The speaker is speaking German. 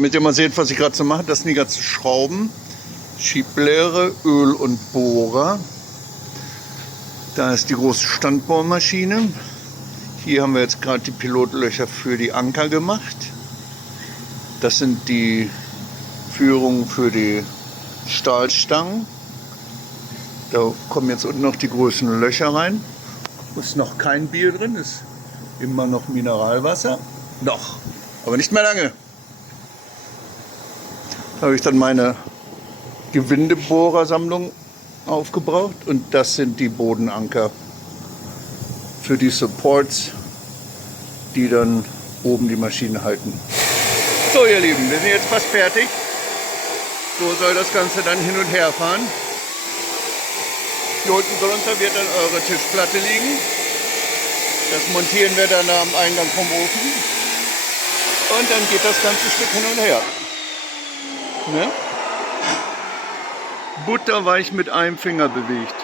Damit ihr mal seht, was ich gerade so mache, das sind die ganzen Schrauben, Schieblehre, Öl und Bohrer. Da ist die große Standbohrmaschine. Hier haben wir jetzt gerade die Pilotlöcher für die Anker gemacht. Das sind die Führungen für die Stahlstangen. Da kommen jetzt unten noch die großen Löcher rein. Ist noch kein Bier drin, ist immer noch Mineralwasser. Noch, aber nicht mehr lange. Da habe ich dann meine Gewindebohrersammlung aufgebraucht und das sind die Bodenanker für die Supports, die dann oben die Maschine halten. So ihr Lieben, wir sind jetzt fast fertig. So soll das Ganze dann hin und her fahren. Hier unten drunter wird dann eure Tischplatte liegen. Das montieren wir dann am Eingang vom Ofen. Und dann geht das ganze Stück hin und her. Ne? Butterweich mit einem Finger bewegt.